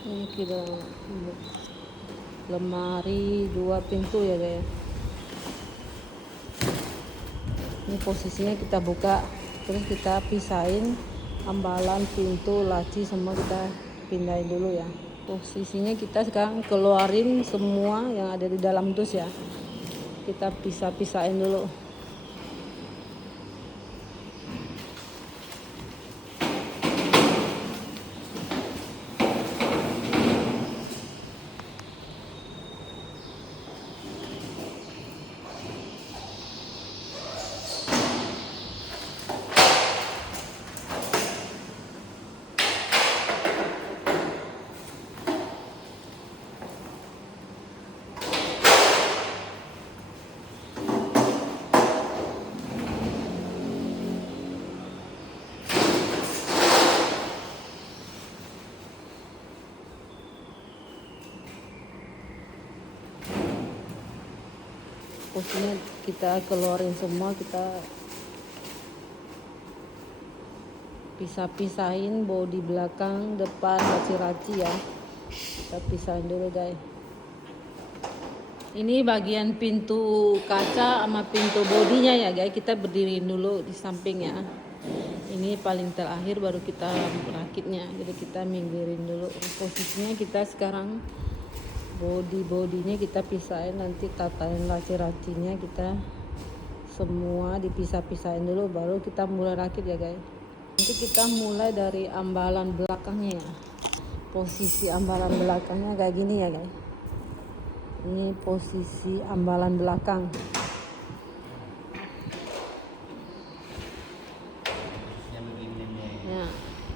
Ini kita lemari 2 pintu ya guys. Ini posisinya kita buka, terus kita pisahin ambalan, pintu, laci semua kita pindahin dulu ya. Posisinya kita sekarang keluarin semua yang ada di dalam dus ya. Kita pisah-pisahin dulu. Posisinya kita keluarin semua, kita pisah-pisahin bodi belakang, depan, laci-laci ya. Kita pisahin dulu guys. Ini bagian pintu kaca sama pintu bodinya ya guys, kita berdiriin dulu di samping ya. Ini paling terakhir baru kita rakitnya, jadi kita minggirin dulu. Posisinya kita sekarang bodinya kita pisahin, nanti tatain laci-lacinya kita semua dipisah-pisahin dulu baru kita mulai rakit ya guys. Nanti kita mulai dari ambalan belakangnya ya. Posisi ambalan belakangnya kayak gini ya guys. Ini posisi ambalan belakang. Posisinya begini nih. Ya,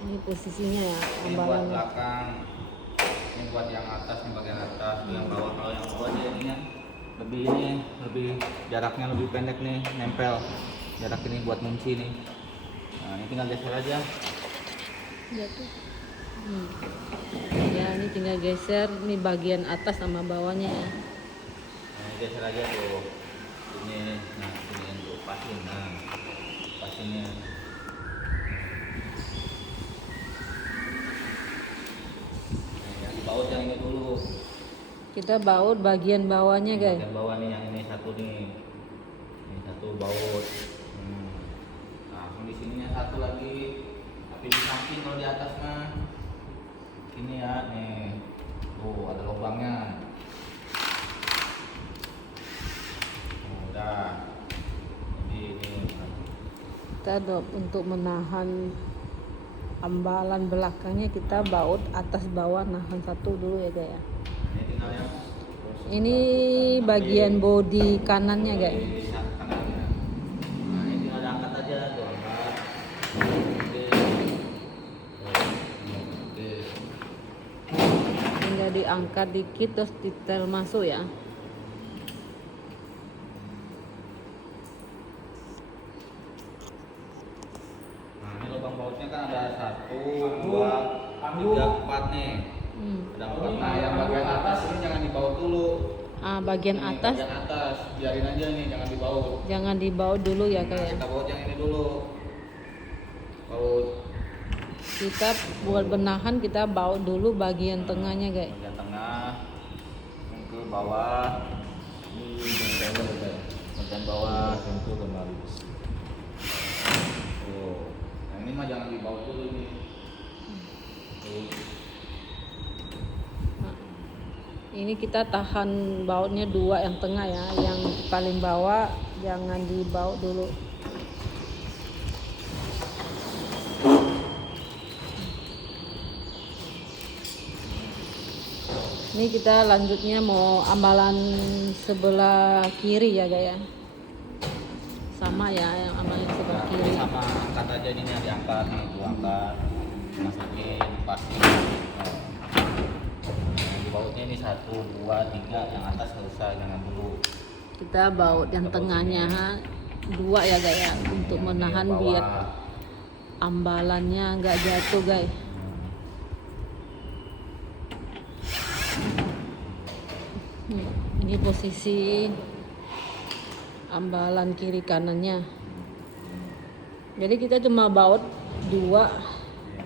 ini posisinya ya Ini buat ambalan belakang. Ini buat yang atas, nih bagian atas, yang bawah. Kalau yang bawah dia ininya lebih jaraknya lebih pendek nih, nempel. Jarak ini buat ngunci nih. Nah, ini tinggal geser aja. ya tuh. Ya, ini tinggal geser nih bagian atas sama bawahnya ya. Nah, ini geser aja tuh. Ini, nah ini tuh pasin, nah pasinnya. Nah, yang dibaut yang ini dulu. Kita baut bagian bawahnya guys. Bagian bawah nih, yang ini satu nih. Ini satu baut. Nah, di sininya satu lagi. Tapi di samping kalau di atas mah ini ya nih. Tuh ada lubangnya. Udah. Jadi ini Kita untuk menahan ambalan belakangnya kita baut atas bawah, nahan satu dulu ya guys ya. ini tinggal yang Ini bagian bodi kanannya guys. di kanannya. Nah, ini tinggal diangkat aja tuh, angkat. Oke. Oke. Tinggal diangkat dikit terus detail masuk ya. Nah, ini lubang bautnya kan ada 1, 2, 3, 4 nih. Ada 4. Nah, yang bagian atas ini jangan dibaut dulu. Bagian Ini, atas bagian atas biarin aja nih, jangan dibaut. jangan dibaut dulu ya Nah, guys ya. kita baut yang ini dulu. Baut Kita buat benahan kita baut dulu bagian tengahnya guys. bagian tengah ini ke bawah. Bagian bawah tentu kembali. Tuh. Nah, ini mah jangan dibaut dulu nih. Tuh. Nah, ini kita tahan bautnya 2 yang tengah ya, yang paling bawah jangan dibaut dulu. Ini kita lanjutnya mau ambalan sebelah kiri ya guys ya. Sama ya yang ambalan sebelah Nah, kiri. sama angkat aja ini nih, diangkat nih, tuh angkat, masukin, pasti. Nah, di bautnya ini 1, 2, 3, yang atas nggak usah, jangan dulu. Kita baut yang tengahnya 2 ya guys ya, untuk Yang menahan bawah. biar ambalannya nggak jatuh guys. Ini posisi ambalan kiri kanannya. Jadi kita cuma baut 2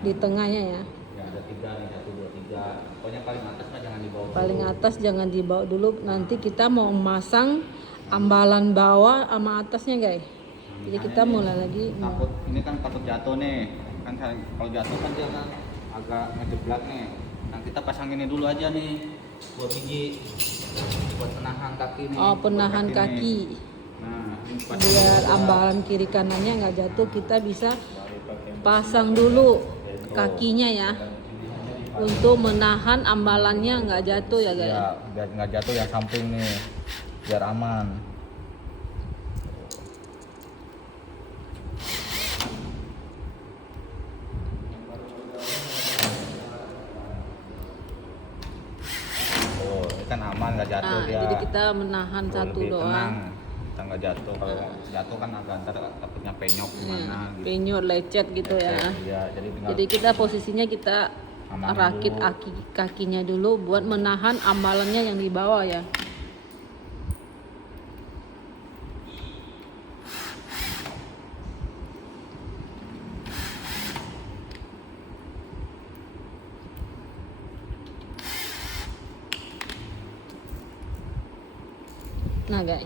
di tengahnya ya. Ya ada 3 nih, 1, 2, 3. enggak, pokoknya paling atas mah jangan dibawa dulu. Paling atas jangan dibawa dulu. Nanti kita mau memasang ambalan bawah sama atasnya guys. Jadi Misalnya kita nih, mulai lagi. takut ini kan takut jatuh nih kan, kalau jatuh kan dia kan agak ngejeblak nih. Nah kita pasang ini dulu aja nih 2 biji buat penahan kaki nih. Oh, buat penahan nih. kaki. Nah ini pasang Biar dulu. ambalan kiri kanannya nggak jatuh, kita bisa pasang dulu kakinya ya. Untuk menahan ambalannya nggak jatuh ya guys. Ya, biar nggak jatuh yang samping nih, biar aman. Oh, ini kan aman nggak jatuh Nah, dia. jadi kita menahan Oh, satu lebih doang. tenang. Kita nggak jatuh. Kalau jatuh kan agak ntar takutnya penyok gimana gitu. Penyut lecet gitu ya. Iya, jadi tinggal Jadi kita posisinya kita Aman rakit dulu. kakinya dulu buat menahan ambalannya yang di bawah ya. Nah guys,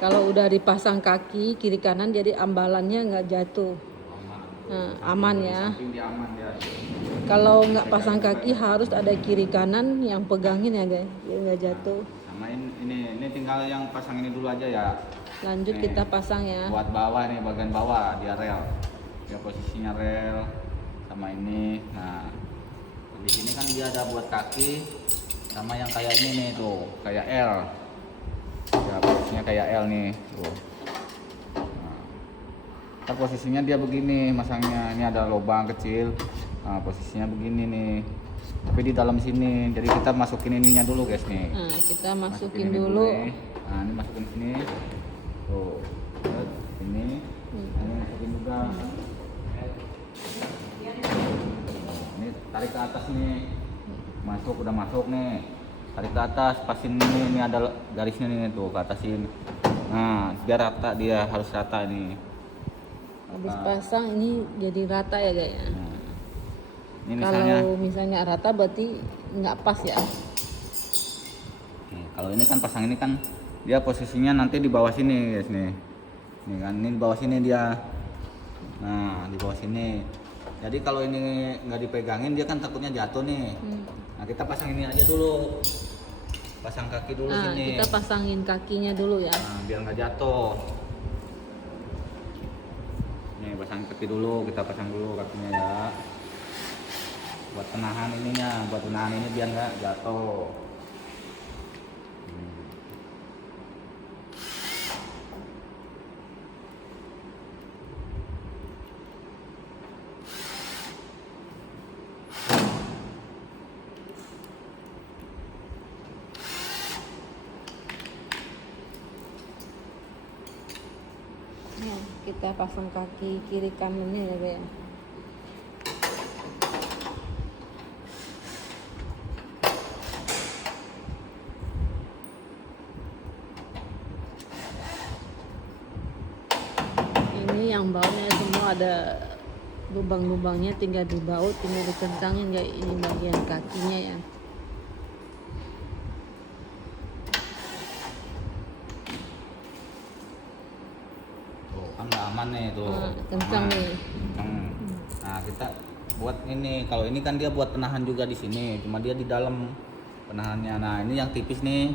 kalau udah dipasang kaki kiri kanan jadi ambalannya nggak jatuh. Nah, aman ya. samping dia aman ya. Kalau nggak pasang kaki harus ada kiri kanan yang pegangin ya guys, biar nggak jatuh. Sama ini tinggal yang pasang ini dulu aja ya. Lanjut Nih, kita pasang ya. buat bawah nih, bagian bawah dia rel. Dia posisinya rel sama ini. Nah, di sini kan dia ada buat kaki sama yang kayak ini nih tuh, kayak L. Ya, posisinya kayak L nih, tuh. Nah, ntar posisinya dia begini masangnya. Ini ada lubang kecil. Nah, posisinya begini nih. Tapi di dalam sini. Jadi kita masukin ininya dulu, guys nih. Nah, kita masukin ini dulu. nih. Nah, ini masukin sini. Tuh. Terus ini. Ini masukin juga. Ini tarik ke atas nih. Masuk, udah masuk nih. Tarik ke atas, pasin ini ada garisnya nih tuh, ke atasin. Nah, biar rata, dia harus rata nih. Habis pasang ini jadi rata ya guys ya. Nah, ini misalnya, Kalau misalnya rata berarti nggak pas ya. nih, kalau ini kan pasang ini kan dia posisinya nanti di bawah sini guys nih. Nih kan, ini di bawah sini dia. Nah, di bawah sini. Jadi kalau ini nggak dipegangin dia kan takutnya jatuh nih. Nah, kita pasang ini aja dulu. Pasang kaki dulu Nah, sini. kita pasangin kakinya dulu ya. Nah, biar nggak jatuh. Nih, pasang kaki dulu, kita pasang dulu kakinya ya. Buat penahan ininya, buat penahan ini biar nggak jatuh. Nah, kita pasang kaki kiri kanannya ya guys ya. Ini yang bautnya semua ada lubang-lubangnya, tinggal dibaut, tinggal dikentangin kayak ini bagian kakinya ya. Tuh, kan udah aman nih tuh. Nah, kencang Aman. nih. Kencang. Nah, kita buat ini. Kalau ini kan dia buat penahan juga di sini, cuma dia di dalam penahannya. Nah, ini yang tipis nih.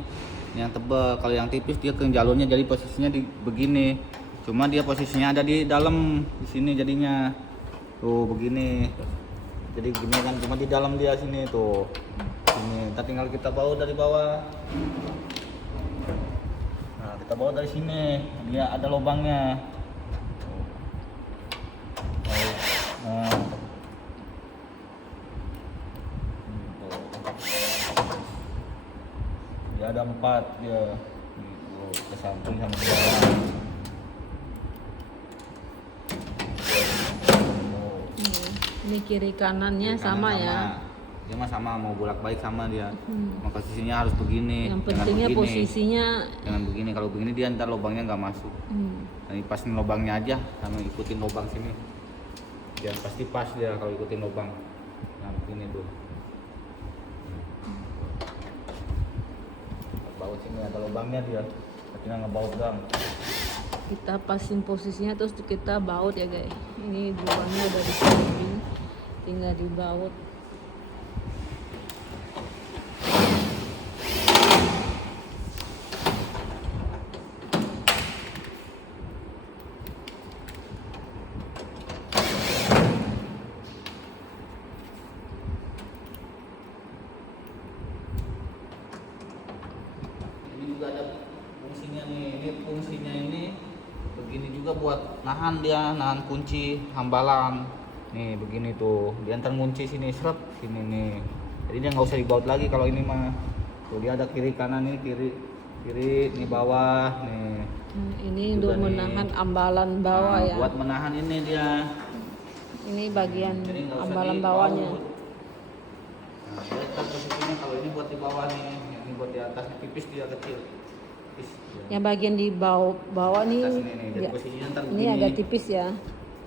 Ini yang tebal. Kalau yang tipis dia ke jalurnya jadi posisinya di begini. Cuma dia posisinya ada di dalam di sini jadinya. Tuh begini. Jadi gini kan cuma di dalam dia sini tuh. Ini, kita tinggal kita bawa dari bawah. Nah, kita bawa dari sini. Dia ada lubangnya. Nah. Dia ada 4 dia. Gitu, ke samping sama ke bawah. Ini kiri kanannya Kiri sama kanan ya. Dia mah sama, mau bolak-balik sama dia. Maka posisinya harus begini. Yang jangan pentingnya begini. posisinya Jangan begini, kalau begini dia ntar lubangnya nggak masuk. Nah, pasin lubangnya aja, sama ikutin lubang sini. Biar pasti pas dia kalau ikutin lubang. Nah, begini tuh. ini ada lubangnya dia. Tinggal ngebaut doang. Kita pasin posisinya terus kita baut ya guys. Ini lubangnya udah disamping, tinggal dibaut. Juga ada fungsinya nih. Ini fungsinya ini begini juga buat nahan dia, nahan kunci hambalan. Nih begini tuh, dia ntar ngunci sini serap sini nih. Jadi dia nggak usah dibaut lagi kalau ini mah. Tuh dia ada kiri kanan ini, kiri nih bawah nih. Ini Juga untuk menahan ambalan bawah Nah, ya. buat menahan ini dia. Ini bagian Jadi nggak usah ambalan dibaut. bawahnya. Nah, dia ntar posisinya kalau ini buat di bawah nih, ini buat di atasnya tipis dia kecil. Tipis. Yang bagian di bawah nih, Atas ini nih, jadi ya, posisinya ntar ini begini. agak tipis ya.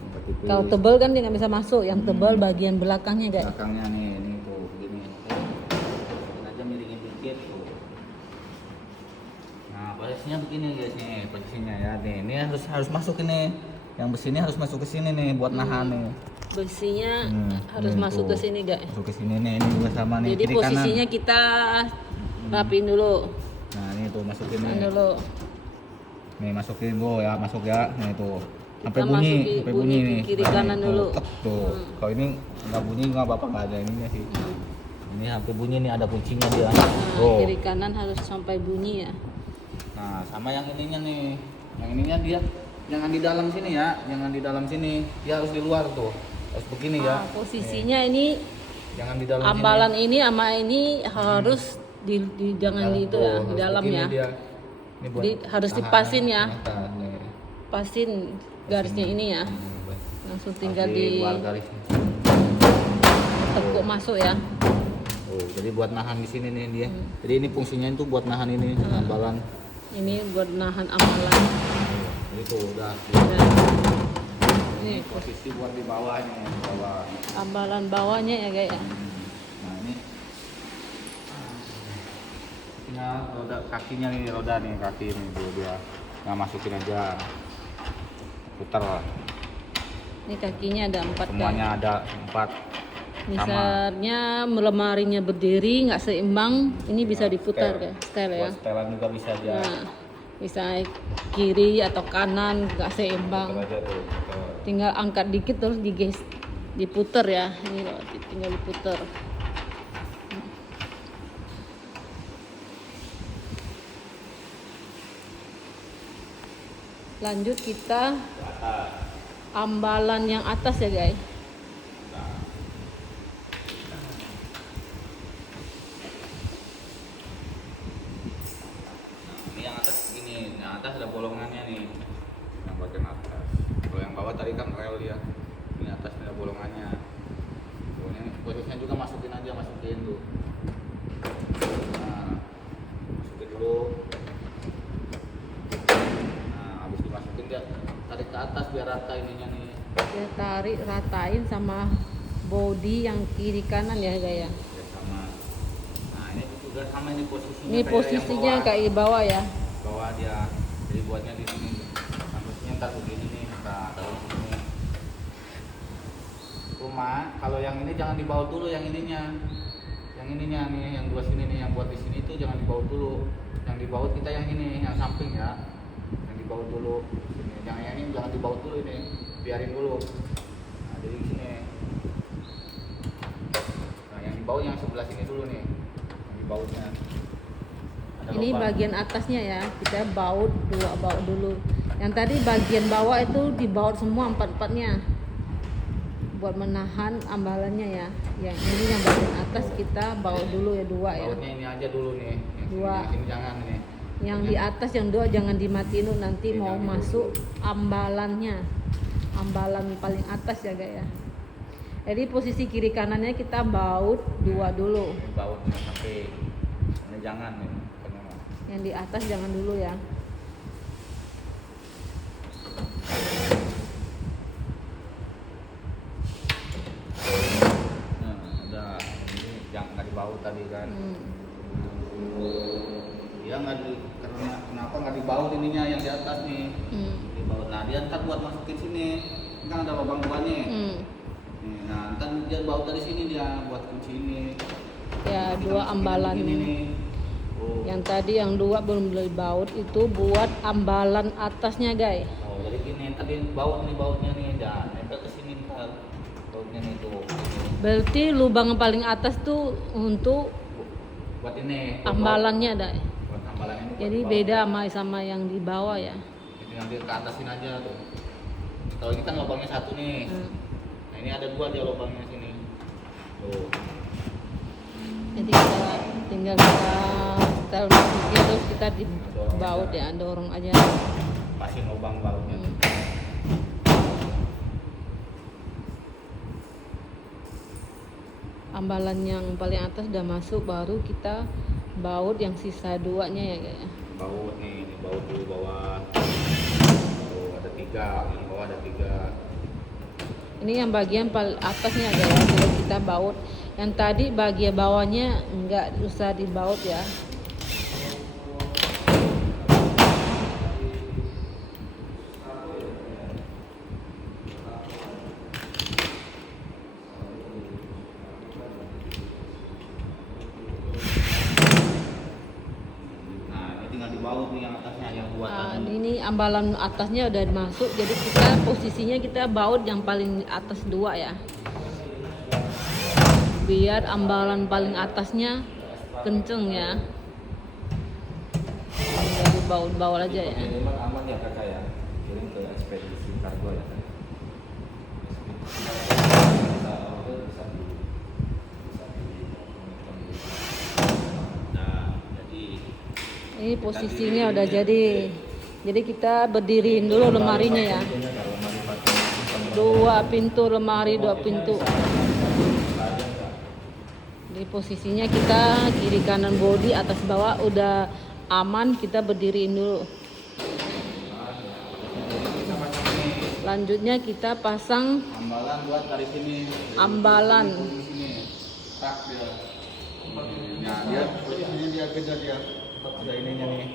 Agak tipis. Kalau tebal kan dia nggak bisa masuk. Yang tebal bagian belakangnya guys. Belakangnya nih, ini tuh begini. Ini aja miringin dikit tuh. Nah, posisinya begini guys nih, posisinya ya. Nih, ini harus masuk ini. Yang besi ini harus masuk ke sini nih buat nahan nih. Besinya harus nih masuk tuh. ke sini guys. Masuk ke sini nih, ini juga sama nih. Jadi kiri posisinya kanan. kita rapiin dulu. Nah, ini tuh masukin Tahan nih. dulu. Nih masukin bu ya, masuk ya. Nih tuh. Sampai Kita bunyi, masukin sampai bunyi bunyi ke nih. kiri Nah, kanan nih, dulu. tek, tuh. Kalau ini nggak bunyi nggak apa-apa, nggak ada ininya sih. Ini sampai bunyi nih, ada kuncinya dia. Nah, kiri kanan harus sampai bunyi ya. Nah, sama yang ininya nih. Yang ininya dia jangan di dalam sini ya, jangan di dalam sini. Dia harus di luar tuh. Harus begini ya. Nah, posisinya ini Jangan di dalam ambalan sini. ini sama ini harus jangan di itu ya, Tuh, di harus dalam begini ya. dia. Ini buat Jadi harus tahan dipasin ya. mata, nih. Pasin garisnya ini ya. Langsung tinggal Harus di luar garisnya. tekuk masuk ya. Oh, jadi buat nahan di sini nih dia. Jadi ini fungsinya itu buat nahan ini ambalan. Ini buat nahan ambalan. Itu udah. Dan ini Posisi buat di bawahnya, di bawah. ambalan bawahnya ya guys ya. Nah ini. Tinggal roda kakinya nih, roda nih kaki ini tuh dia. Nah masukin aja. Putar lah. Ini kakinya ada 4 guys. Semuanya ada 4. Misalnya lemarinya berdiri nggak seimbang, ini bisa diputar Setel. ya, setel ya. Buat setelan juga bisa dia. Nah, bisa kiri atau kanan nggak Putar seimbang, aja tuh. Putar. tinggal angkat dikit terus diputer ya. Ini loh, tinggal diputer. Lanjut kita ambalan yang atas ya guys. Ini yang atas begini, yang atas ada bolongannya nih, yang bagian atas. Kalau yang bawah tadi kan rel dia, ini atas ada bolongannya. Tuh, ini posisinya juga masukin aja, masukin tuh. Nah, masukin dulu. Nah, habis dimasukin dia tarik ke atas biar rata ininya nih. Ya tarik ratain sama body yang kiri kanan ya guys ya. Ya sama. Nah, ini juga sama ini posisinya. Ini kayak posisinya yang bawah. kayak di bawah ya. Bawah dia, jadi buatnya di sini. Harusnya ntar begini nih, nah taruh sini. Cuma kalau yang ini jangan dibaut dulu, yang ininya nih, yang dua sini nih, yang buat di sini itu jangan dibaut dulu. Yang dibaut kita yang ini, yang samping ya, yang dibaut dulu. Sini. Yang ini jangan dibaut dulu ini, biarin dulu. Nah, jadi di sini. Nah, yang dibaut yang sebelah sini dulu nih, yang dibautnya. Ada Ini lubang. bagian atasnya ya, kita baut dulu. Yang tadi bagian bawah itu dibaut semua 4-4-nya buat menahan ambalannya ya. Yang ini yang bagian atas kita baut dulu ya 2 ya. Bautnya ini aja dulu nih, yang Dua. sini jangan nih. Yang di atas yang 2 jangan dimatiin dulu, nanti Iya, mau jangan masuk ambalannya. Ambalan paling atas ya guys ya. Jadi posisi kiri kanannya kita baut 2 dulu. Ini bautnya sampai ini jangan nih. Yang di atas jangan dulu ya. Nah, udah ini jangan nggak dibaut tadi kan. Dia nggak di, karena kenapa nggak dibaut ininya yang di atas nih? Dibaut. Nah dia ntar buat masukin sini, kan ada lubang duanya. Nih, nah ntar dia baut dari sini dia buat kunci ini. Ya, Kita dua masukin ambalan begini nih. Oh. yang tadi yang dua belum dibaut itu buat ambalan atasnya guys. Oh, jadi gini tadi bautnya nih, dan nempel ke sini ntar bautnya nih tuh. Berarti lubang yang paling atas tuh untuk Buat ini. ambalannya ada. Buat ambalan ini. Jadi buat beda bawah. sama yang di bawah ya. Jadi nanti ke atasin aja tuh. Kalau ini kan lubangnya satu nih. Nah ini ada dua dia lubangnya sini. Tuh. Jadi kita tinggal kita setel musiknya terus kita dibaut ya, dorong aja. Pasin lubang bautnya. Ambalan yang paling atas udah masuk, baru kita baut yang sisa duanya ya kayaknya. Baut nih, ini baut dulu bawah. Tuh ada 3, yang bawah ada 3. Ini yang bagian paling atasnya ada ya, jadi kita baut. Yang tadi bagian bawahnya enggak usah dibaut ya. Nah ini tinggal dibaut nih yang atasnya, yang buat Nah, tadi. ini ambalan atasnya udah masuk, jadi kita posisinya kita baut yang paling atas dua ya. Biar ambalan paling atasnya kenceng ya. Jadi baut-baut aja ya. Memang aman ya kakak ya, kirim ke ekspedisi kargo ya kan. Nah jadi Ini posisinya udah jadi. Jadi kita berdiriin dulu lemarinya ya. 2 pintu lemari, 2 pintu. Di posisinya kita kiri kanan bodi atas bawah udah aman, kita berdiriin dulu. Lanjutnya kita pasang ambalan buat dari sini. ambalan. Di sini. Tak dia. Nah dia posisinya dia kejar dia. Ada ininya nih.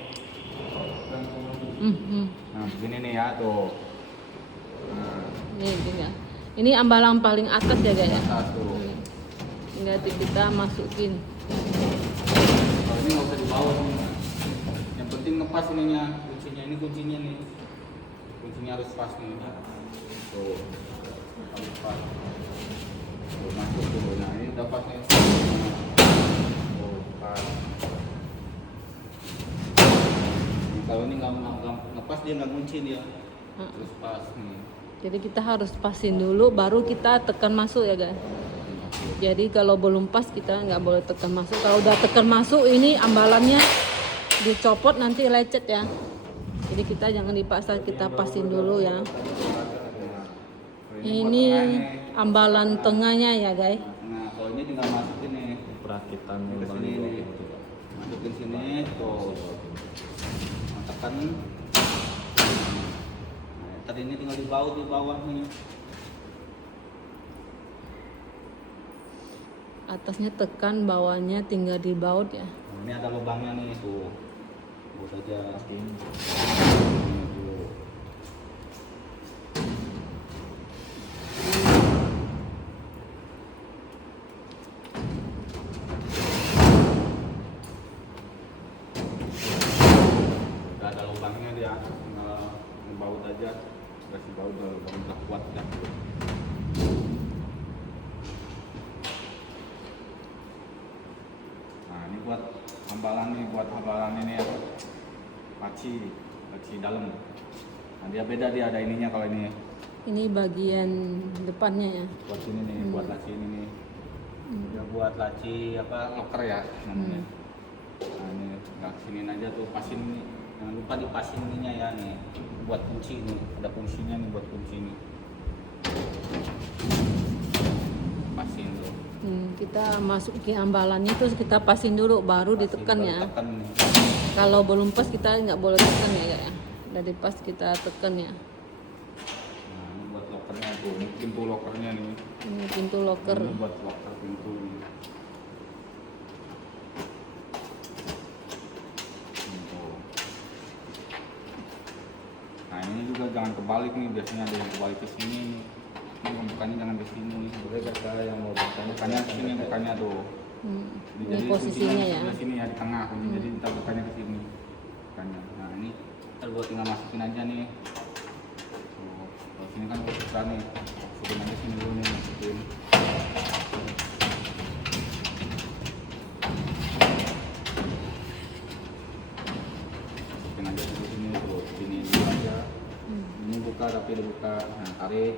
Nah begini nih ya tuh. Nah, Ini ambalan paling atas ya guys ya. satu. Tinggal kita masukin. Kalau ini nggak usah dibawa nih. Yang penting ngepas ininya, kuncinya ini kuncinya nih. Kuncinya harus pas nih. Tuh, harus pas. Tuh, masuk tuh. Nah ini udah pas nih. Tuh, pas. Nah, kalau ini nggak ngepas dia nggak kunci dia. Terus pas nih. Jadi kita harus pasin dulu, baru kita tekan masuk ya guys. Jadi kalau belum pas kita nggak boleh tekan masuk. Kalau udah tekan masuk ini ambalannya dicopot nanti lecet ya. Jadi kita jangan dipaksa, kita pasin dulu ya. Ini ambalan tengahnya ya guys. Nah kalau ini tinggal masukin nih. Perakitan Ke lubang sini dua nih. pintu. Masukin sini tuh. Tekan. Nah, tadi ini tinggal dibaut di bawah nih. Atasnya tekan, bawahnya tinggal dibaut ya. Nah, ini ada lubangnya nih tuh. Buat aja. Ini dulu. Udah ada lubangnya dia, tinggal ngebaut aja. Kasih baut udah lubang udah kuat dah. Nah ini buat hambalan nih, buat hambalan ini ya. Laci dalam. Nah dia beda, dia ada ininya kalau ini. Ini bagian depannya ya. Buat ini nih, buat laci ini nih. Dia buat laci apa loker ya namanya. Nah ini nggak kesinin aja tuh, pasin nih. Jangan lupa dipasin ininya ya nih. Buat kunci nih, ada fungsinya nih buat kunci ini. Pasin tuh. Kita masukin ambalannya terus kita pasin dulu, baru Pasin, ditekan baru ya. tekan nih. Kalau belum pas kita nggak boleh tekan ya guys. Udah pas kita tekan ya. Nah ini buat lokernya tuh, ini pintu lokernya nih. Ini pintu loker. Ini buat loker pintu ini. kebalik nih, biasanya ada yang kebalik ke sini. Ini bukannya jangan ke sini. Boleh kata yang mau bertanya Bukannya ke sini, bukannya tuh. Ini posisinya ya. Di sini ya di tengah, jadi kita bukannya ke sini. Bukannya. Nah ini kita buat tinggal masukin aja nih. Tuh, kalau sini kan susah nih. Masukin aja sini dulu nih, masukin. Masukin aja dulu sini tuh, sini dulu aja. Ini buka tapi dibuka. Nah tarik.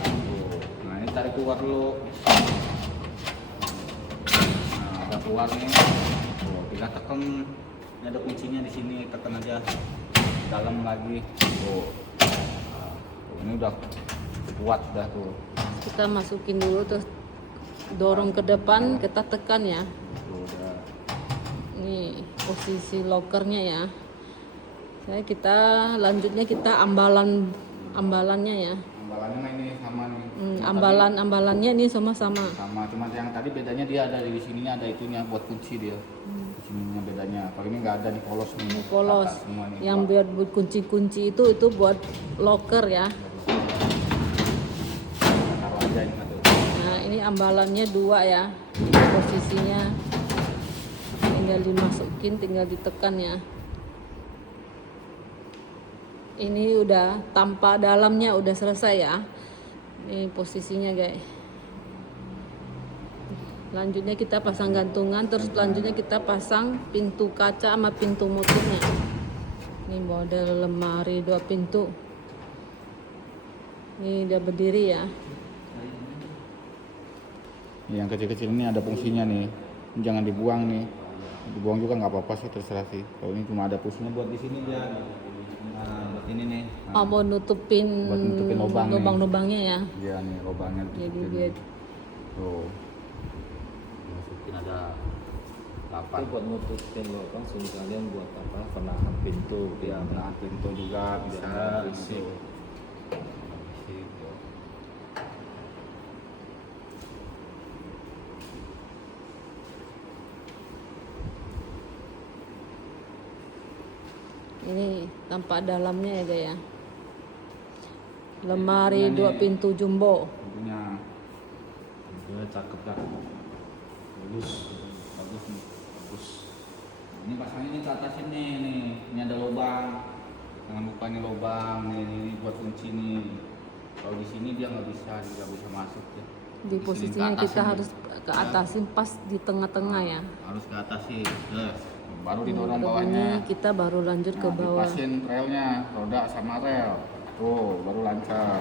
Tuh. Nah ini tarik keluar dulu. Udah keluar nih, tuh, tinggal tekan. Ini ada kuncinya di sini, tekan aja dalam lagi. Tuh, ini udah kuat dah tuh. Kita masukin dulu terus dorong ke depan, kita tekan ya. Tuh, udah. Ini posisi lokernya ya. Kita lanjutnya kita ambalannya ya. Ambalannya mah ini sama nih. Ambalannya ini sama-sama. Sama, cuma yang tadi bedanya dia ada di sininya ada itunya buat kunci dia. Di sininya bedanya. Kalau ini nggak ada nih polos nih. Ini polos. Atas semua nih. Yang buat kunci-kunci itu buat loker ya. Taruh aja ini satu. Nah ini ambalannya 2 ya. Posisinya tinggal dimasukin, tinggal ditekan ya. Ini udah tanpa dalamnya udah selesai ya. Ini posisinya guys. Lanjutnya kita pasang gantungan, terus lanjutnya kita pasang pintu kaca sama pintu motifnya. Ini model lemari 2 pintu. Ini udah berdiri ya. Yang kecil-kecil ini ada fungsinya nih. Ini jangan dibuang nih. Dibuang juga nggak apa-apa sih, terserah sih. Kalau ini cuma ada fungsinya buat di sini dia. Nah, buat ini nih. Nah, Mau nutupin buat nutupin lubang nih. lubang-lubangnya ya. Iya nih lubangnya Jadi ditutupin. dia Tuh. Masukin ada itu buat nutupin lubang, sekalian buat apa? Penahan pintu. ya penahan pintu juga bisa. Biar berisik. Gitu. Berisik, tuh. ini tampak dalamnya ya guys ya. Lemari Ini 2 pintu jumbo. Pintunya Pintunya cakep lah. Bagus. bagus nih, bagus. Ini pasangnya nih ke atas ini nih. Ini ada lubang. Jangan lupa nih lubang nih, ini buat kunci nih. Kalau di sini dia nggak bisa masuk ya. Di sini posisinya ke atas kita ini. harus ke atasin pas di tengah-tengah ya. Harus ke atas sih, yes. Baru didorong Ini bawahnya. kita baru lanjut ke bawah. Dipasin relnya, roda sama rel. Tuh, baru lancar.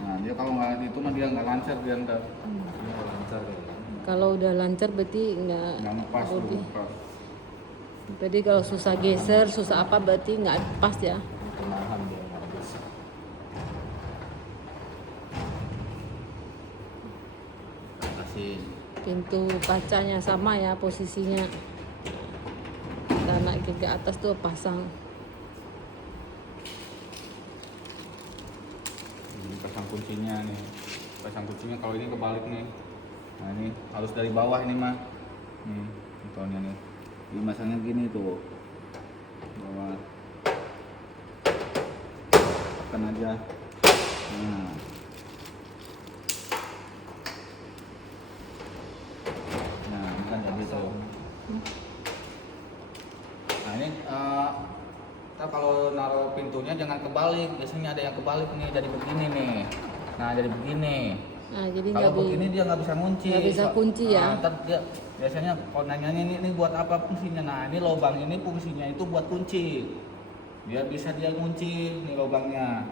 Nah, dia kalau nggak itu mah dia nggak lancar dia ntar. Ini lancar kayaknya. Kalau udah lancar berarti nggak Nggak ngepas tuh. lebih. ngepas. Jadi kalau susah geser, susah apa berarti nggak pas ya. Penahan dia nggak bisa. Pasin. Pintu kacanya sama ya posisinya. Kita naik ke atas tuh pasang. Ini pasang kuncinya nih. Pasang kuncinya kalau ini kebalik nih. Nah ini harus dari bawah ini mah. Nih, contohnya nih. Ini masangnya gini tuh. Bawah. Tekan aja. Nah. Nah, ini kan jadi tuh. Nah ini kita kalau naruh pintunya jangan kebalik, biasanya ada yang kebalik nih jadi begini nih. Nah jadi begini. Nah jadi Kalau nggak begini dia nggak bisa kunci. nggak bisa kunci ya. Ntar dia biasanya kalau nanyanya ini buat apa fungsinya? Nah ini lubang ini fungsinya itu buat kunci. Biar bisa dia kunci nih lubangnya.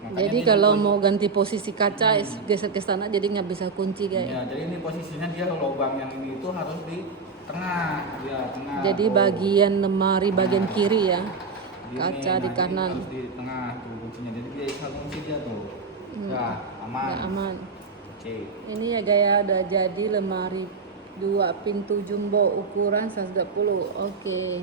Makanya Jadi dia kalau dikunci. mau ganti posisi kaca geser ke sana jadi nggak bisa kunci guys. Ya, jadi ini posisinya dia lubang yang ini itu harus di tengah, ya tengah. Jadi tuh. bagian lemari bagian kiri ya. Ini, Kaca di ini kanan. harus di tengah tuh kuncinya. Jadi dia bisa kunci dia tuh. Udah aman. Nggak aman. Oke. Ini ya gaya udah jadi lemari 2 pintu jumbo ukuran 120. Oke.